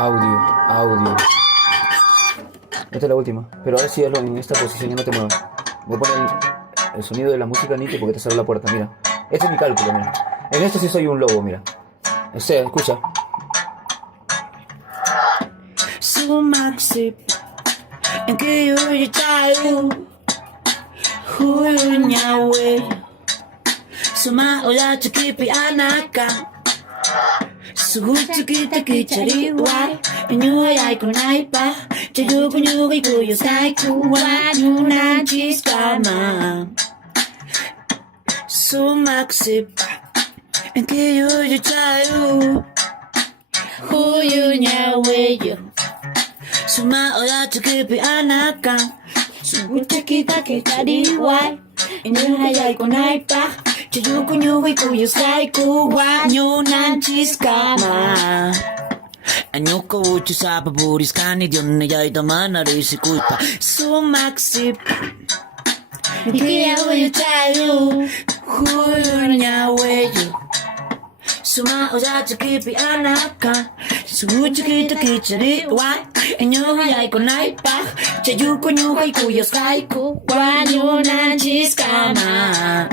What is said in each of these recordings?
audio. Esta es la última, pero ahora sí hazlo en esta posición y no te muevas. Voy a poner el sonido de la música nítido porque te cerró la puerta, mira. Este es mi cálculo, mira. En esto sí soy un lobo, mira. O sea, escucha. Sumaq en que yo tayo hunyawe sumaq ola chikipi anaka suguchi kita kichari wai enyo yai kunaipa chayu kunyu kuyo sai kuwa nyuna chiskama sumaq en que yo tayo hunyawe sumaq ola chikipi anaka suguchi kita kichari wai enyo yai kunaipa Chayuko nyukoy kuyo sai kuwa nyo nanchiskama Anyoko uchi sa paburis kani diyon na yay daman na risi kuipa Sumaksip Ikiya uyo tayo Huyo niya weyo Suma oja chikipi anaka Suguchi kita kichari wa Enyo yay kunaipa Chayuko nyukoy kuyo sai kuwa nyo nanchiskama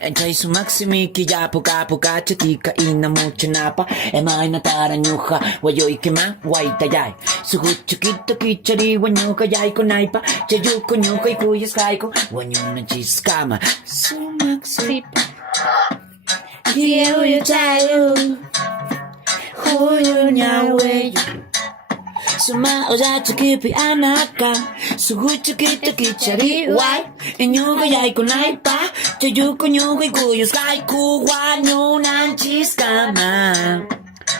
Entra'y sumaksimiki yapuka puka chatika ina mucha napa Emay natara nyuha wayoy kima waitayay Sugucho kita kichari wanyo kayay kunaypa Chayuko nyukay kuyas kayko wanyo na chiskama Sumaksip Kiyo tayo Huyo nyaweyo Suma oja chikipi anaka Sugucho kita kichari wai Enyo kayay kunaypa Chayuko nyukoy kuyos kay kuwa nyo nanchiskama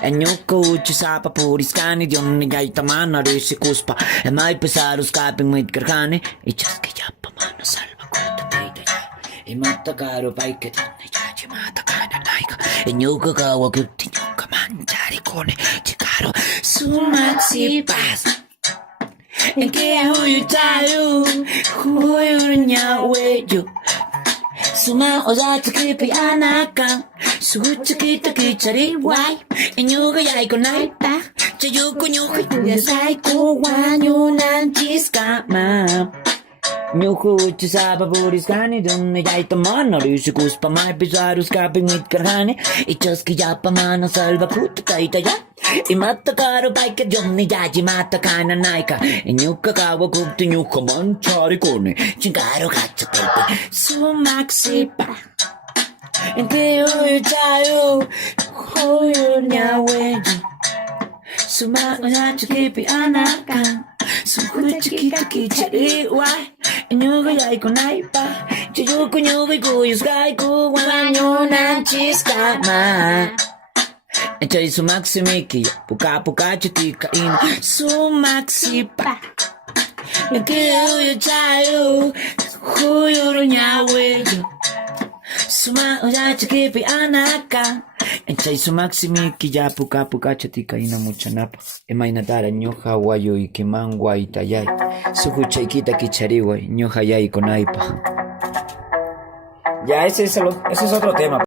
Enyoko uchi sa papuris kani diyon nigay taman na risi kuspa E may pesaros kaping may karkane E chas kaya pamana salva kuto tayo E matakaro pay katin na yaji matakana naika Enyoko kawa kuti nyoka manjari kone Chikaro sumaq sipas Eke huyo tayo Huyo nyaweyo Suma oja chikipi anaka Suguchi kita kichari wai Enyuga yay kunaipa Chayuko nyukoy kuyasay kuwa nyo nanchiskama Nyuko uchi sa paburis kani dun na yay taman na risi kuspa may pisaros kaping mit karhane Ichas kaya pamana salva kuta taytaya Imatakaro baika diyon ni yaji matakana naika Inyuka kawa kupti nyuka manchari kone Chingaro kacha pepe Sumaksipa Enke huyo tayo Huyo nyaweyo Sumaq oja chikipi anaka Suguchi kita kichari wai Inyuka yay kunaipa Chayuko nyukoy kuyos kay kuwa nyo nanchiskama Entra'y sumaksimiki puka puka chatika ina Sumaksipa Nagkihuyo tayo Huyo nyaweyo Suma oja chikipi anaka Entra'y sumaksimiki puka puka chatika ina mucha napa Emay natara nyoha wayo ikiman waitayay Suguchay kita kichariway nyoha yay konaipa. Ya ese es otro tema.